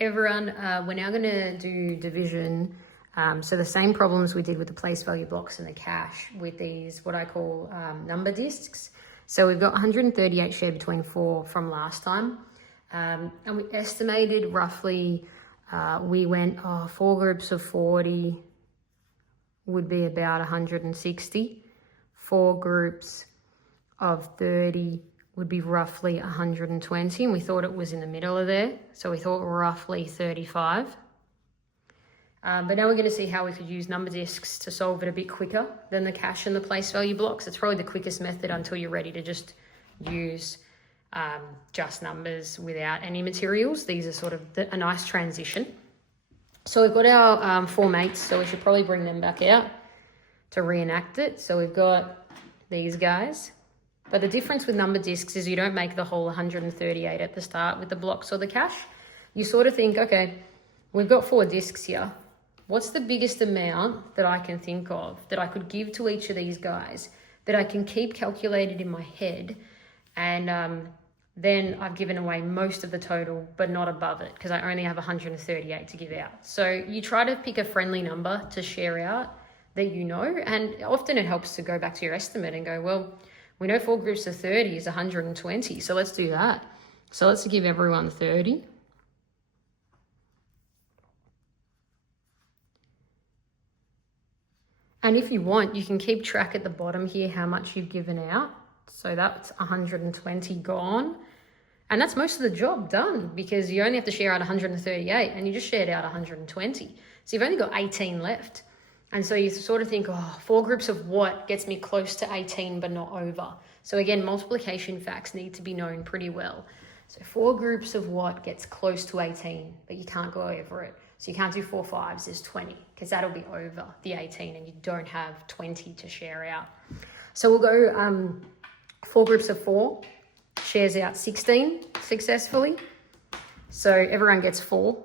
Everyone, we're now going to do division. So the same problems we did with the place value blocks and the cash with these, what I call number discs. So we've got 138 shared between 4 from last time. And we estimated roughly, we went 4 groups of 40 would be about 160. 4 groups of 30 would be roughly 120, and we thought it was in the middle of there, so we thought roughly 35. But now we're going to see how we could use number discs to solve it a bit quicker than the cash and the place value blocks. It's probably the quickest method until you're ready to just use just numbers without any materials. These are sort of a nice transition. So we've got our 4 mates, so we should probably bring them back out to reenact it. So we've got these guys. But the difference with number discs is you don't make the whole 138 at the start with the blocks or the cash. You sort of think, okay, we've got 4 discs here. What's the biggest amount that I can think of that I could give to each of these guys that I can keep calculated in my head? And then I've given away most of the total, but not above it, because I only have 138 to give out. So you try to pick a friendly number to share out that you know, and often it helps to go back to your estimate and go, well, we know 4 groups of 30 is 120, so let's do that. So let's give everyone 30. And if you want, you can keep track at the bottom here how much you've given out. So that's 120 gone. And that's most of the job done, because you only have to share out 138 and you just shared out 120. So you've only got 18 left. And so you sort of think, 4 groups of what gets me close to 18 but not over. So again, multiplication facts need to be known pretty well. So 4 groups of what gets close to 18, but you can't go over it. So you can't do 4 5s is 20, because that'll be over the 18 and you don't have 20 to share out. So we'll go 4 groups of 4, shares out 16 successfully. So everyone gets 4.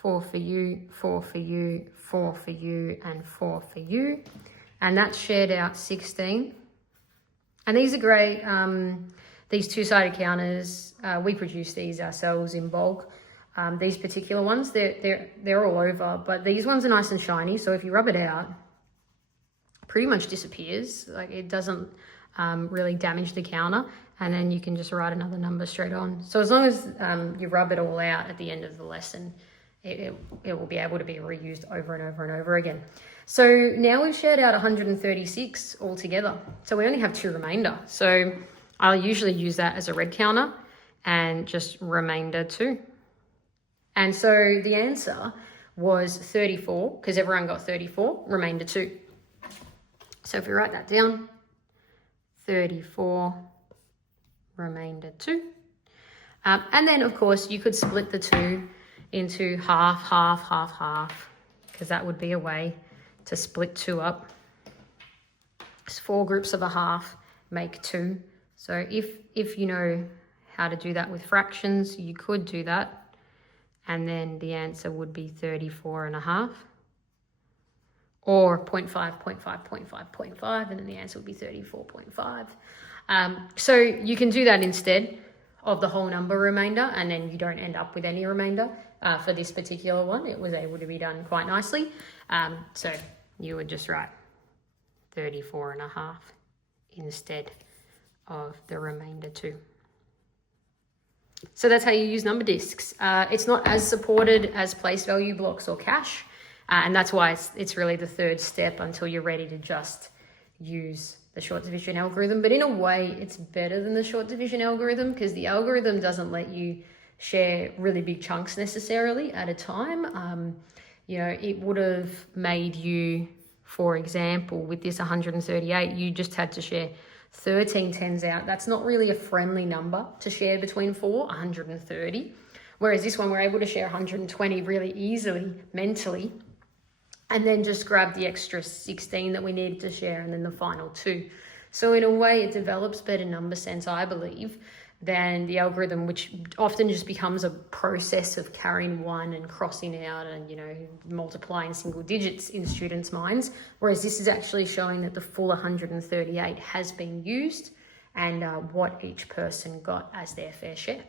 4 for you, 4 for you, 4 for you, and 4 for you. And that's shared out 16. And these are great. These 2-sided counters, we produce these ourselves in bulk. These particular ones, they're all over, but these ones are nice and shiny. So if you rub it out, pretty much disappears. Like, it doesn't really damage the counter, and then you can just write another number straight on. So as long as you rub it all out at the end of the lesson, it will be able to be reused over and over and over again. So now we've shared out 136 altogether. So we only have 2 remainder. So I'll usually use that as a red counter and just remainder 2. And so the answer was 34, because everyone got 34, remainder 2. So if we write that down, 34, remainder 2. And then, of course, you could split the 2 into half, half, half, half, because that would be a way to split 2 up. It's 4 groups of a half make 2. So if you know how to do that with fractions, you could do that. And then the answer would be 34 and a half. Or 0.5, 0.5, 0.5, 0.5, and then the answer would be 34.5. So you can do that instead of the whole number remainder, and then you don't end up with any remainder. For this particular one, it was able to be done quite nicely. So you would just write 34 and a half instead of the remainder 2. So that's how you use number discs. It's not as supported as place value blocks or cash, and that's why it's really the 3rd step until you're ready to just use the short division algorithm. But in a way, it's better than the short division algorithm, because the algorithm doesn't let you share really big chunks necessarily at a time. It would have made you, for example, with this 138, you just had to share 13 tens out. That's not really a friendly number to share between 4, 130. Whereas this one, we're able to share 120 really easily, mentally, and then just grab the extra 16 that we needed to share, and then the final 2. So in a way, it develops better number sense, I believe, than the algorithm, which often just becomes a process of carrying 1 and crossing out and, multiplying single digits in students' minds. Whereas this is actually showing that the full 138 has been used and what each person got as their fair share.